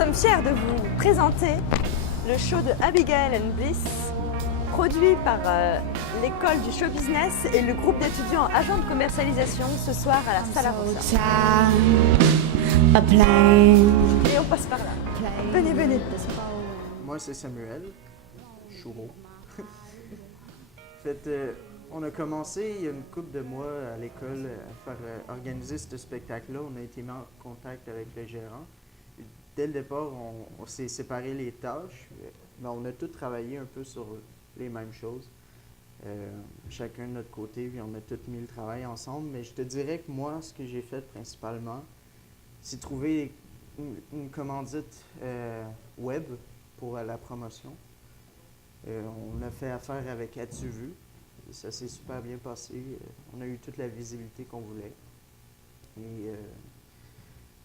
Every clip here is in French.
sommes fiers de vous présenter le show de Abigail and Bliss, produit par l'école du show business et le groupe d'étudiants agents de commercialisation ce soir à la Salle Arosa. Et on passe par là. Venez, venez. Moi, c'est Samuel Choureau. En fait, on a commencé il y a une couple de mois à l'école à faire organiser ce spectacle-là. On a été mis en contact avec le gérant. Dès le départ, on s'est séparé les tâches, mais on a tous travaillé un peu sur les mêmes choses. Chacun de notre côté, puis on a tous mis le travail ensemble. Mais je te dirais que moi, ce que j'ai fait principalement, c'est trouver une commandite web pour la promotion. On a fait affaire avec As-tu vu? Ça s'est super bien passé. On a eu toute la visibilité qu'on voulait. Et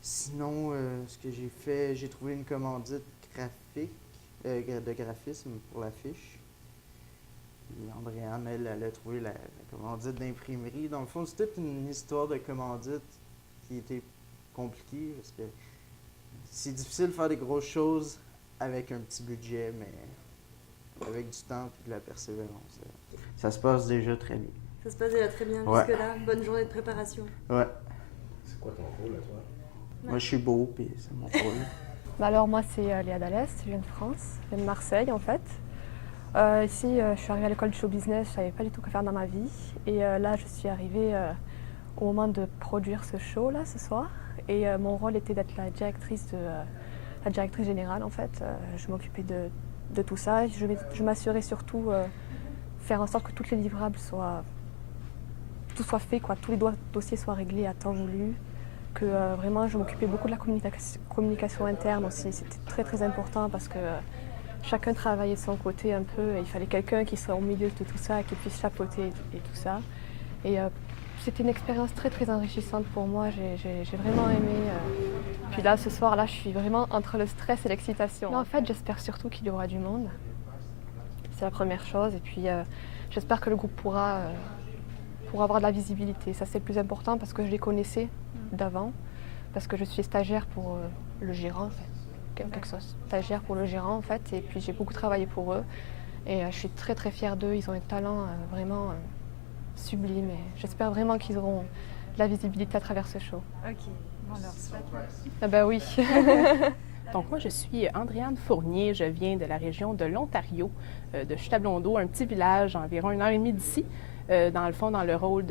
sinon, ce que j'ai fait, j'ai trouvé une commandite graphique, de graphisme pour l'affiche. Et Andréane, elle a trouvé la commandite d'imprimerie. Dans le fond, c'est toute une histoire de commandite qui était compliquée parce que c'est difficile de faire des grosses choses avec un petit budget, mais avec du temps et de la persévérance. Ça se passe déjà très bien. Ça se passe déjà très bien Ouais. jusque-là. Bonne journée de préparation. Ouais. C'est quoi ton rôle à toi? Moi, je suis beau, puis c'est mon rôle. Alors moi c'est Léa Dallès, je viens de France, je viens de Marseille en fait. Ici je suis arrivée à l'école du show business, je ne savais pas du tout quoi faire dans ma vie. Et là je suis arrivée au moment de produire ce show là ce soir. Et mon rôle était d'être la directrice générale en fait. Je m'occupais de tout ça. Je m'assurais surtout faire en sorte que tous les livrables tout soit fait, quoi, tous les dossiers soient réglés à temps voulu. Que vraiment je m'occupais beaucoup de la communication interne aussi. C'était très très important parce que chacun travaillait de son côté un peu et il fallait quelqu'un qui soit au milieu de tout ça et qui puisse chapeauter et tout ça. Et c'était une expérience très très enrichissante pour moi, j'ai vraiment aimé. Puis là ce soir là je suis vraiment entre le stress et l'excitation. En fait j'espère surtout qu'il y aura du monde. C'est la première chose et puis j'espère que le groupe pourra avoir de la visibilité. Ça c'est le plus important parce que je les connaissais d'avant, parce que je suis stagiaire pour le gérant en fait, quelque chose, stagiaire pour le gérant en fait, et puis j'ai beaucoup travaillé pour eux et je suis très très fière d'eux, ils ont un talent vraiment sublime et j'espère vraiment qu'ils auront de la visibilité à travers ce show. Ok, bon alors, souhaite. Ah bah oui. Donc moi, je suis Andréane Fournier, je viens de la région de l'Ontario, de Chutablondeau, un petit village environ 1h30 d'ici, dans le fond, dans le rôle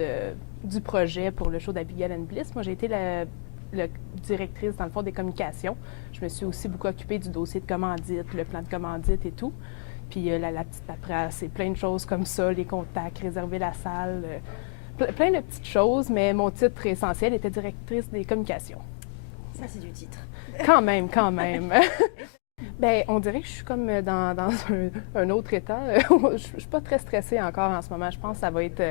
du projet pour le show d'Abigail and Bliss. Moi, j'ai été la directrice, dans le fond, des communications. Je me suis aussi beaucoup occupée du dossier de commandite, le plan de commandite et tout. Puis la petite paperasse, c'est plein de choses comme ça, les contacts, réserver la salle, plein de petites choses, mais mon titre essentiel était directrice des communications. Ça, c'est du titre. Quand même, quand même. Bien, on dirait que je suis comme dans un autre état. Je ne suis pas très stressée encore en ce moment. Je pense que ça va être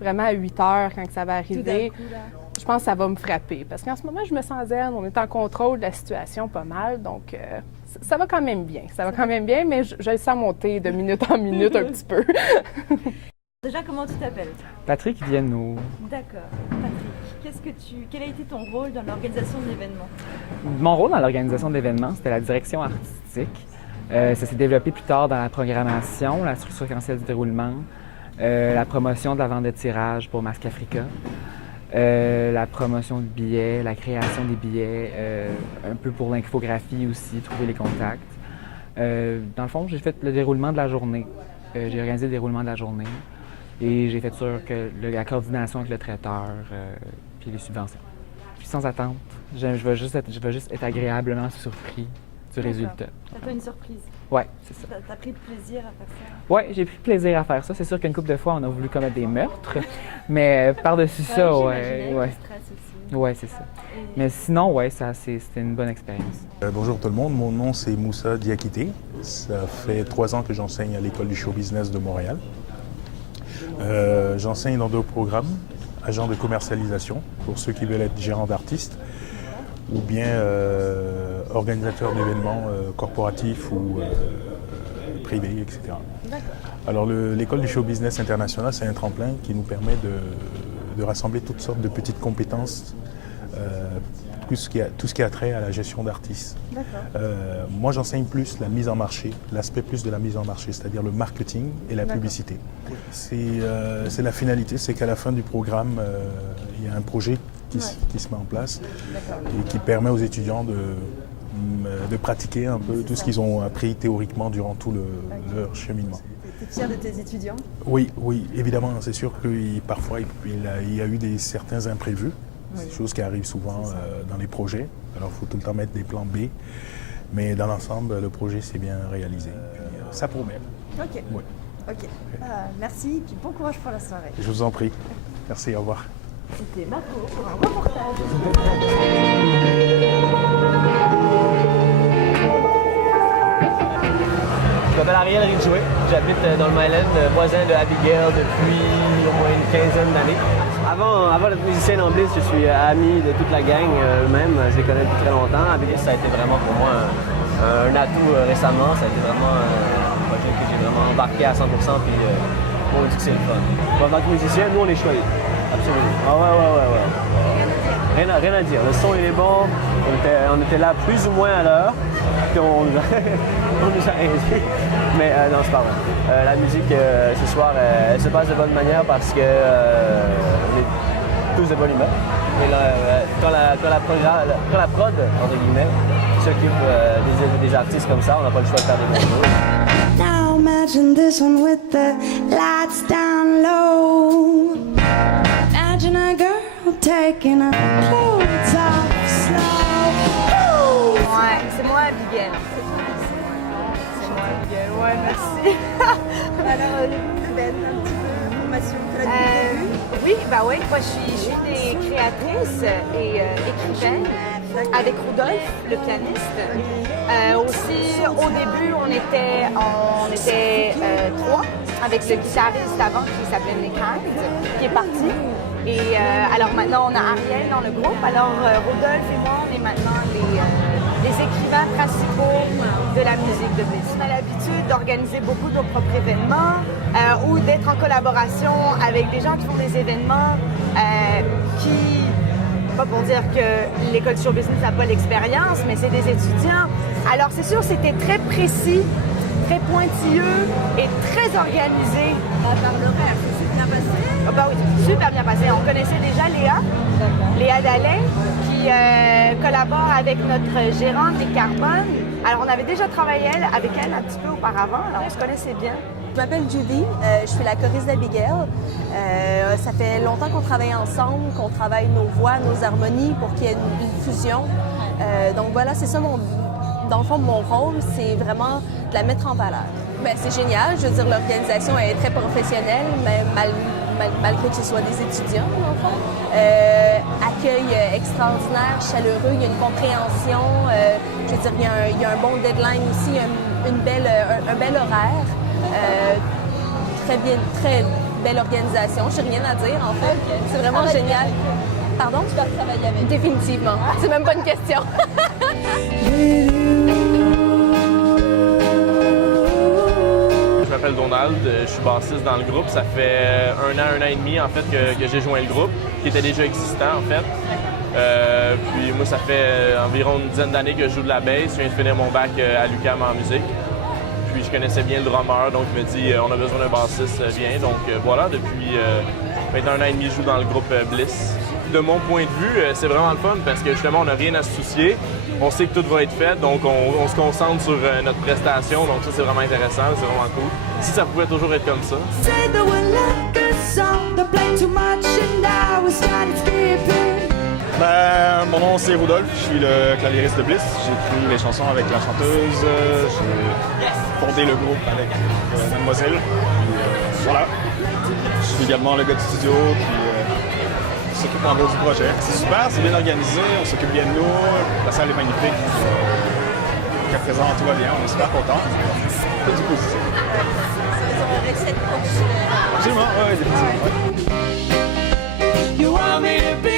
vraiment à 8 heures quand ça va arriver. Tout d'un coup, là. Je pense que ça va me frapper. Parce qu'en ce moment, je me sens zen. On est en contrôle de la situation pas mal. Donc, ça va quand même bien. Ça va quand même bien, mais je le sens monter de minute en minute un petit peu. Déjà, comment tu t'appelles? Patrick Viennot. D'accord. Patrick, quel a été ton rôle dans l'organisation de l'événement? Mon rôle dans l'organisation de l'événement, c'était la direction artistique. Ça s'est développé plus tard dans la programmation, la structure séquentielle du déroulement, la promotion de la vente de tirage pour Masque Africa, la promotion de billets, la création des billets, un peu pour l'infographie aussi, trouver les contacts. Dans le fond, j'ai fait le déroulement de la journée. J'ai organisé le déroulement de la journée. Et j'ai fait sûr que la coordination avec le traiteur, puis les subventions. Puis sans attente, je vais juste être agréablement surpris du résultat. Ça fait une surprise. Ouais, c'est ça. T'as pris plaisir à faire ça? Ouais, j'ai pris plaisir à faire ça. C'est sûr qu'une couple de fois, on a voulu commettre des meurtres, mais par-dessus ça, ouais. Stress aussi. Ouais, c'est ça. Mais sinon, ouais, c'était une bonne expérience. Bonjour tout le monde, mon nom c'est Moussa Diakité. Ça fait 3 ans que j'enseigne à l'école du show business de Montréal. J'enseigne dans 2 programmes, agent de commercialisation pour ceux qui veulent être gérants d'artistes ou bien organisateur d'événements corporatifs ou privés, etc. Alors l'école du show business international, c'est un tremplin qui nous permet de rassembler toutes sortes de petites compétences tout ce qui a trait à la gestion d'artistes. Moi, j'enseigne plus la mise en marché, l'aspect plus de la mise en marché, c'est-à-dire le marketing et la publicité. C'est la finalité, c'est qu'à la fin du programme, il y a un projet qui se met en place et qui permet aux étudiants de pratiquer un peu tout ce qu'ils ont appris théoriquement durant tout leur cheminement. Tu es fier de tes étudiants? Oui, évidemment. C'est sûr que parfois, il y a eu certains imprévus. C'est des choses qui arrivent souvent dans les projets. Alors, il faut tout le temps mettre des plans B. Mais dans l'ensemble, le projet s'est bien réalisé. Puis, ça promet. Ok. Ouais. Ok. Merci et puis bon courage pour la soirée. Je vous en prie. Merci, au revoir. C'était Marco pour un reportage. Je m'appelle Ariel Ridgeway, j'habite dans le Myland, voisin de Abigail depuis au moins une quinzaine d'années. Avant d'être musicien dans Bliss, je suis ami de toute la gang eux-mêmes, je les connais depuis très longtemps. Abigail, ça a été vraiment pour moi un atout récemment, ça a été vraiment un projet que j'ai vraiment embarqué à 100%, puis on dit que c'est le fun. En tant que musicien, nous on est choyés, absolument. Ah ouais. Rien à dire, le son il est bon, on était là plus ou moins à l'heure, puis on nous a rien dit. Mais non, c'est pas vrai. La musique ce soir, elle se passe de bonne manière parce que on est tous de bonne humeur. Et là, quand la prod, entre guillemets, s'occupe des artistes comme ça, on n'a pas le choix de faire des bons choses. Now imagine this one with the lights down low. Imagine a girl taking her clothes off slow. Ouais, c'est moi Abigail. C'est moi Abigail, ouais, merci. Alors, les groupes de Ben, un petit peu formation, tu l'as dit au début? Oui, moi je suis une des créatrices et écrivaines avec Rudolf, le pianiste. Aussi, au début, on était 3 avec le guitariste avant qui s'appelait Nick Hines, qui est parti. Et alors maintenant, on a Ariel dans le groupe. Alors, Rudolf et moi, on est maintenant les écrivains principaux de la musique de Bliss. On a l'habitude d'organiser beaucoup de nos propres événements ou d'être en collaboration avec des gens qui font des événements pas pour dire que l'école de show business n'a pas l'expérience, mais c'est des étudiants. Alors c'est sûr, c'était très précis, très pointilleux et très organisé. Par l'horaire, ça s'est bien passé? Oui, super bien passé. On connaissait déjà Léa Dallet, qui collabore avec notre gérante des Carbone. Alors on avait déjà travaillé avec elle un petit peu auparavant, alors on se connaissait bien. Je m'appelle Judy, je suis la choriste d'Abigail. Ça fait longtemps qu'on travaille ensemble, qu'on travaille nos voix, nos harmonies pour qu'il y ait une fusion. Donc voilà, c'est ça dans le fond, mon rôle, c'est vraiment de la mettre en valeur. Ben, c'est génial, je veux dire, l'organisation est très professionnelle, mais malgré que ce soit des étudiants, dans le fond. Accueil extraordinaire, chaleureux, il y a une compréhension. Je veux dire, il y a un bon deadline aussi, un bel horaire. Très belle organisation, j'ai rien à dire en fait. C'est vraiment génial. Pardon? Tu dois travailler avec. Définitivement. C'est même pas une question. Je m'appelle Donald, je suis bassiste dans le groupe. Ça fait un an et demi en fait que j'ai joint le groupe, qui était déjà existant en fait. Puis moi, ça fait environ une dizaine d'années que je joue de la bass. Je viens de finir mon bac à l'UQAM en musique. Puis je connaissais bien le drummer, donc il me dit on a besoin d'un bassiste bien. Donc voilà, depuis maintenant un an et demi, je joue dans le groupe Bliss. De mon point de vue, c'est vraiment le fun parce que justement, on n'a rien à se soucier. On sait que tout va être fait, donc on se concentre sur notre prestation. Donc ça, c'est vraiment intéressant, c'est vraiment cool. Si ça pouvait toujours être comme ça. Mon nom c'est Rudolf, je suis le claviériste de Bliss. J'écris les chansons avec la chanteuse. J'ai fondé le groupe avec Mademoiselle. Puis, voilà. Je suis également le gars du studio qui s'occupe en gros du projet. C'est super, c'est bien organisé, on s'occupe bien de nous. La salle est magnifique. Jusqu'à présent, tout va bien, on est super contents. C'est du positif. C'est une recette professionnelle. Absolument, oui, définitivement. You want me to be